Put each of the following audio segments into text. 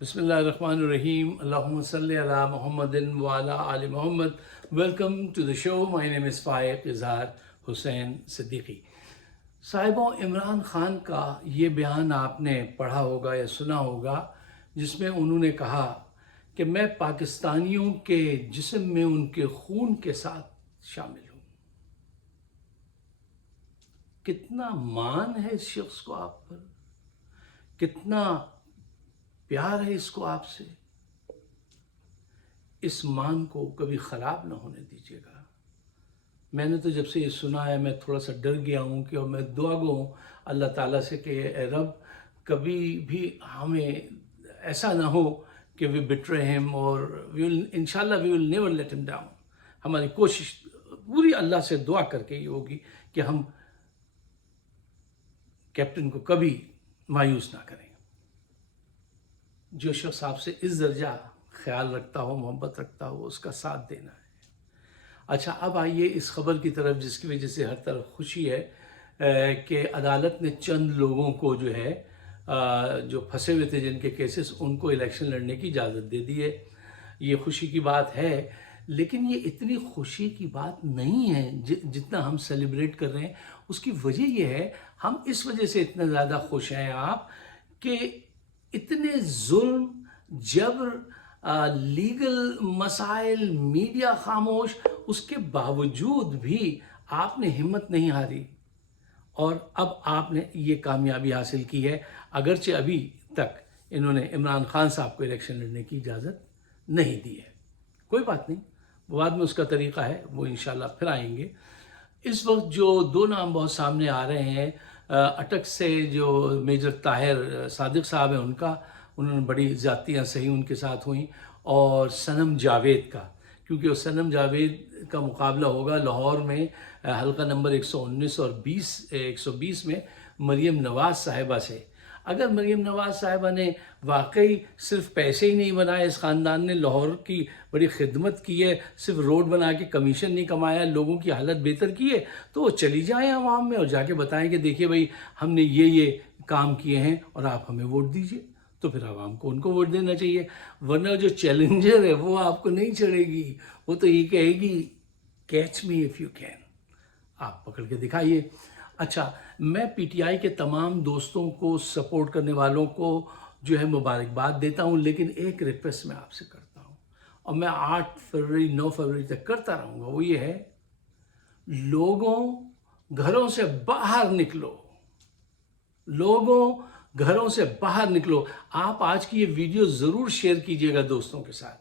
Bismillahirrahmanirrahim. Allahumma salli ala Muhammadin wa ala ali Muhammad. Welcome to the show. My name is Faiq Izhar Hussain Siddiqui. साहिबों, Imran Khan का ये बयान आपने पढ़ा होगा या सुना होगा, जिसमें उन्होंने कहा कि मैं पाकिस्तानियों के जिस्म में उनके खून के साथ शामिल हूँ। कितना मान है इस शख्स को आप पर, कितना प्यार है इसको आपसे। इस मान को कभी ख़राब ना होने दीजिएगा। मैंने तो जब से ये सुना है मैं थोड़ा सा डर गया हूँ कि मैं दुआ गो हूँ अल्लाह ताला से कि ए रब, कभी भी हमें ऐसा ना हो कि वी बिट्रे हिम, और वी विल इंशाल्लाह we will never let him down. हमारी कोशिश पूरी अल्लाह से दुआ करके ये होगी कि हम कैप्टन को कभी मायूस ना करें। जो शख्स आपसे इस दर्जा ख्याल रखता हो, मोहब्बत रखता हो, उसका साथ देना है। अच्छा, अब आइए इस खबर की तरफ जिसकी वजह से हर तरफ खुशी है कि अदालत ने चंद लोगों को जो है जो फंसे हुए थे जिनके केसेस, उनको इलेक्शन लड़ने की इजाज़त दे दी है। ये खुशी की बात है, लेकिन ये इतनी खुशी की बात नहीं है जितना हम सेलिब्रेट कर रहे हैं। उसकी वजह ये है, हम इस वजह से इतना ज़्यादा खुश हैं आप कि इतने जुल्म, जबर, लीगल मसाइल, मीडिया खामोश, उसके बावजूद भी आपने हिम्मत नहीं हारी और अब आपने ये कामयाबी हासिल की है। अगरचे अभी तक इन्होंने इमरान खान साहब को इलेक्शन लड़ने की इजाज़त नहीं दी है। कोई बात नहीं, बाद में उसका तरीक़ा है, वो इंशाल्लाह फिर आएंगे। इस वक्त जो दो नाम बहुत सामने आ रहे हैं, अटक से जो मेजर ताहिर सादिक साहब हैं, उन्होंने बड़ी ज़्यादतियाँ सही उनके साथ हुई, और सनम जावेद का, क्योंकि वो सनम जावेद का मुकाबला होगा लाहौर में हल्का नंबर 119 और 120 में मरीम नवाज़ साहिबा से। अगर मरीम नवाज़ साहिबा ने वाकई सिर्फ पैसे ही नहीं बनाए, इस ख़ानदान ने लाहौर की बड़ी खिदमत की है, सिर्फ रोड बना के कमीशन नहीं कमाया, लोगों की हालत बेहतर की है, तो वो चली जाएँ आवाम में और जाके बताएं कि देखिए भाई, हमने ये काम किए हैं और आप हमें वोट दीजिए। तो फिर आवाम को उनको वोट देना चाहिए, वरना जो चैलेंजर है वो आपको नहीं चढ़ेगी। वो तो ये कहेगी catch me if you can, आप पकड़ के दिखाइए। अच्छा, मैं पीटीआई के तमाम दोस्तों को, सपोर्ट करने वालों को जो है मुबारकबाद देता हूँ, लेकिन एक रिक्वेस्ट मैं आपसे करता हूँ, और मैं 8 फरवरी 9 फरवरी तक करता रहूँगा, वो ये है, लोगों घरों से बाहर निकलो, लोगों घरों से बाहर निकलो। आप आज की ये वीडियो ज़रूर शेयर कीजिएगा दोस्तों के साथ,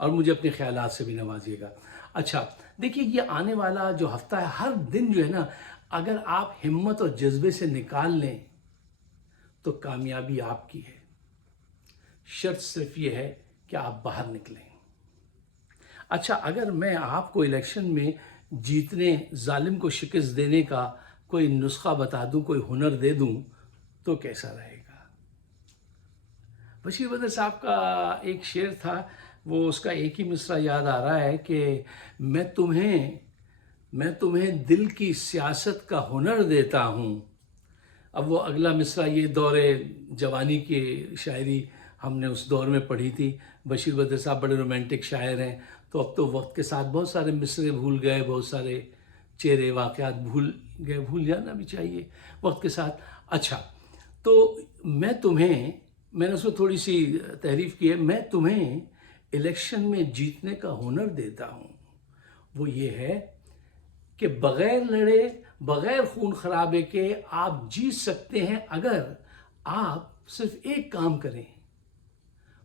और मुझे अपने ख्यालात से भी नवाजिएगा। अच्छा, देखिए, ये आने वाला जो हफ्ता है, हर दिन जो है ना, अगर आप हिम्मत और जज्बे से निकाल लें तो कामयाबी आपकी है। शर्त सिर्फ ये है कि आप बाहर निकलें। अच्छा, अगर मैं आपको इलेक्शन में जीतने, जालिम को शिकस्त देने का कोई नुस्खा बता दूं, कोई हुनर दे दूं, तो कैसा रहेगा? बशीर बदर साहब का एक शेर था, वो उसका एक ही मिसरा याद आ रहा है कि मैं तुम्हें दिल की सियासत का हुनर देता हूँ। अब वो अगला मिसरा, ये दौरे जवानी की शायरी हमने उस दौर में पढ़ी थी। बशीर बदर साहब बड़े रोमांटिक शायर हैं, तो अब तो वक्त के साथ बहुत सारे मिसरे भूल गए, बहुत सारे चेहरे वाक़यात भूल गए, भूल जाना भी चाहिए वक्त के साथ। अच्छा, तो मैंने उसको थोड़ी सी तारीफ़ की है, मैं तुम्हें इलेक्शन में जीतने का हुनर देता हूँ। वो ये है कि बग़ैर लड़े, बग़ैर खून खराबे के आप जीत सकते हैं, अगर आप सिर्फ एक काम करें,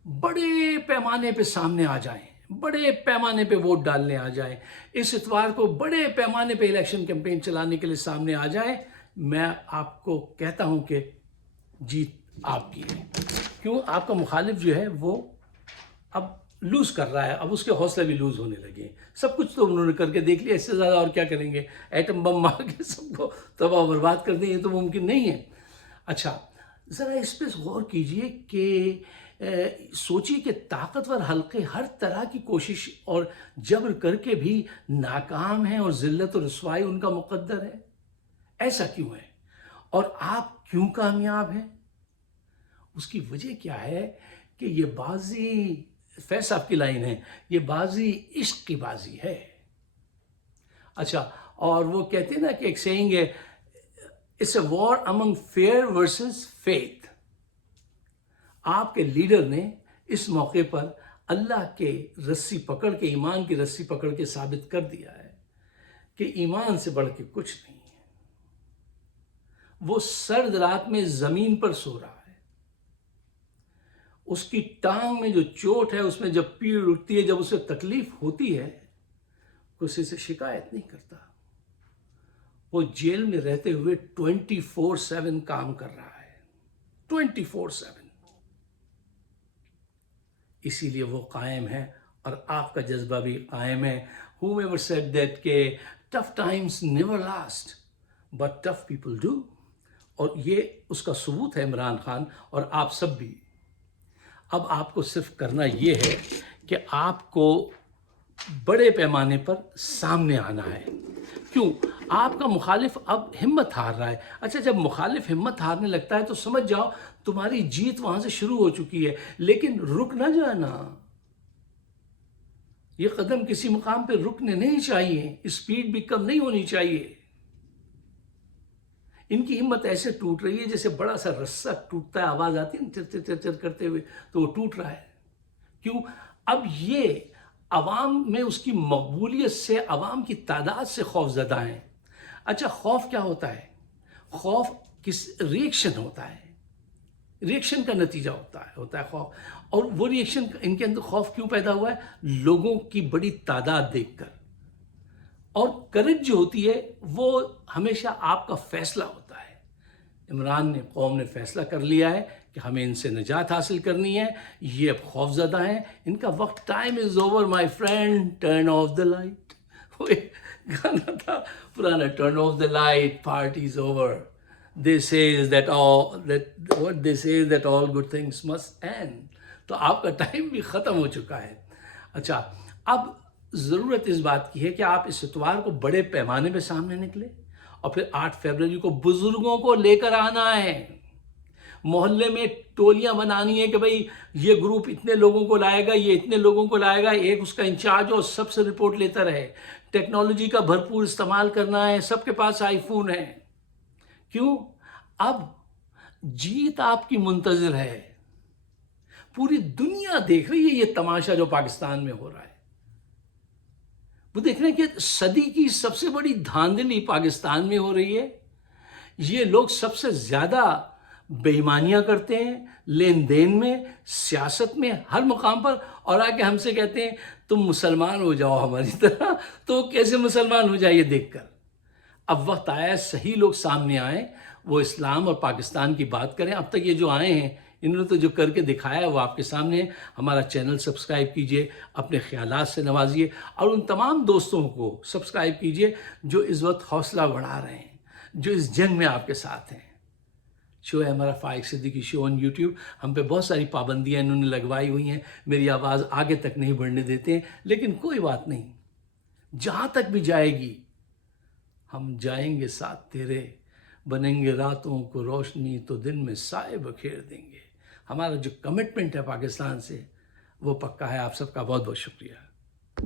बड़े पैमाने पे सामने आ जाएं, बड़े पैमाने पे वोट डालने आ जाएं, इस इतवार को बड़े पैमाने पे इलेक्शन कैंपेन चलाने के लिए सामने आ जाएं। मैं आपको कहता हूं कि जीत आपकी है। क्यों? आपका मुखालिफ जो है वो अब लूज़ कर रहा है, अब उसके हौसले भी लूज़ होने लगे। सब कुछ तो उन्होंने करके देख लिया, इससे ज़्यादा और क्या करेंगे? एटम बम मार के सबको तबाह बर्बाद कर दें, ये तो मुमकिन नहीं है। अच्छा, ज़रा इस पर गौर कीजिए कि सोचिए कि ताकतवर हल्के हर तरह की कोशिश और जबर करके भी नाकाम हैं, और ज़िल्लत और रुसवाई उनका मुक़द्दर है। ऐसा क्यों है? और आप क्यों कामयाब हैं? اس کی وجہ کیا ہے کہ یہ بازی، فیض صاحب کی لائن ہے، یہ بازی عشق کی بازی ہے. اچھا، اور وہ کہتے ہیں نا کہ ایک سیئنگ ہے، it's a war among fear versus faith. آپ کے لیڈر نے اس موقع پر اللہ کے رسی پکڑ کے، ایمان کی رسی پکڑ کے ثابت کر دیا ہے کہ ایمان سے بڑھ کے کچھ نہیں ہے. وہ سرد رات میں زمین پر سو رہا ہے، اس کی ٹانگ میں جو چوٹ ہے، اس میں جب پیڑ اٹھتی ہے، جب اسے تکلیف ہوتی ہے، کسی سے شکایت نہیں کرتا. وہ جیل میں رہتے ہوئے 24/7 کام کر رہا ہے، 24/7. اسی لیے وہ قائم ہے اور آپ کا جذبہ بھی قائم ہے. whoever said that کہ tough times never last but tough people do. اور یہ اس کا ثبوت ہے عمران خان اور آپ سب بھی. اب آپ کو صرف کرنا یہ ہے کہ آپ کو بڑے پیمانے پر سامنے آنا ہے. کیوں؟ آپ کا مخالف اب ہمت ہار رہا ہے. اچھا، جب مخالف ہمت ہارنے لگتا ہے تو سمجھ جاؤ تمہاری جیت وہاں سے شروع ہو چکی ہے. لیکن رک نہ جانا، یہ قدم کسی مقام پہ رکنے نہیں چاہیے، اسپیڈ بھی کم نہیں ہونی چاہیے. ان کی ہمت ایسے ٹوٹ رہی ہے جیسے بڑا سا رسہ ٹوٹتا ہے، آواز آتی ہے نا چر چر چر چر کرتے ہوئے، تو وہ ٹوٹ رہا ہے. کیوں؟ اب یہ عوام میں اس کی مقبولیت سے، عوام کی تعداد سے خوف زدہ ہیں. اچھا، خوف کیا ہوتا ہے؟ خوف کس ریئیکشن ہوتا ہے، ریئیکشن کا نتیجہ ہوتا ہے خوف. اور وہ ریئیکشن ان کے اندر خوف کیوں پیدا ہوا ہے؟ لوگوں کی بڑی تعداد دیکھ کر. اور کرج جو ہوتی ہے وہ ہمیشہ آپ کا فیصلہ ہوتا ہے. عمران نے، قوم نے فیصلہ کر لیا ہے کہ ہمیں ان سے نجات حاصل کرنی ہے. یہ اب خوف زدہ ہیں، ان کا وقت، time is over my friend, turn of the light. وہ ایک گانا تھا پرانا، turn of the light, party is over. They says that all good things must end. تو آپ کا ٹائم بھی ختم ہو چکا ہے. اچھا، اب ضرورت اس بات کی ہے کہ آپ اس اتوار کو بڑے پیمانے پہ سامنے نکلے، اور پھر 8 فروری کو بزرگوں کو لے کر آنا ہے. محلے میں ٹولیاں بنانی ہے کہ بھئی یہ گروپ اتنے لوگوں کو لائے گا، یہ اتنے لوگوں کو لائے گا، ایک اس کا انچارج اور سب سے رپورٹ لیتا رہے. ٹیکنالوجی کا بھرپور استعمال کرنا ہے، سب کے پاس آئی فون ہے. کیوں؟ اب جیت آپ کی منتظر ہے. پوری دنیا دیکھ رہی ہے یہ تماشا جو پاکستان میں ہو رہا ہے. وہ دیکھ رہے ہیں کہ صدی کی سب سے بڑی دھاندلی پاکستان میں ہو رہی ہے. یہ لوگ سب سے زیادہ بے ایمانیاں کرتے ہیں، لین دین میں، سیاست میں، ہر مقام پر، اور آ کے ہم سے کہتے ہیں تم مسلمان ہو جاؤ ہماری طرح. تو کیسے مسلمان ہو جائے یہ دیکھ کر؟ اب وقت آیا ہے صحیح لوگ سامنے آئیں، وہ اسلام اور پاکستان کی بات کریں. اب تک یہ جو آئے ہیں انہوں نے تو جو کر کے دکھایا ہے وہ آپ کے سامنے ہے. ہمارا چینل سبسکرائب کیجئے، اپنے خیالات سے نوازیے، اور ان تمام دوستوں کو سبسکرائب کیجئے جو اس وقت حوصلہ بڑھا رہے ہیں، جو اس جنگ میں آپ کے ساتھ ہیں. شو ہے ہمارا فائق صدیقی شو آن یوٹیوب. ہم پہ بہت ساری پابندیاں انہوں نے لگوائی ہوئی ہیں، میری آواز آگے تک نہیں بڑھنے دیتے ہیں، لیکن کوئی بات نہیں، جہاں تک بھی جائے گی ہم جائیں گے ساتھ تیرے. بنیں گے راتوں کو روشنی تو دن میں سائے بکھیر دیں گے. ہمارا جو کمٹمنٹ ہے پاکستان سے وہ پکا ہے. آپ سب کا بہت بہت شکریہ.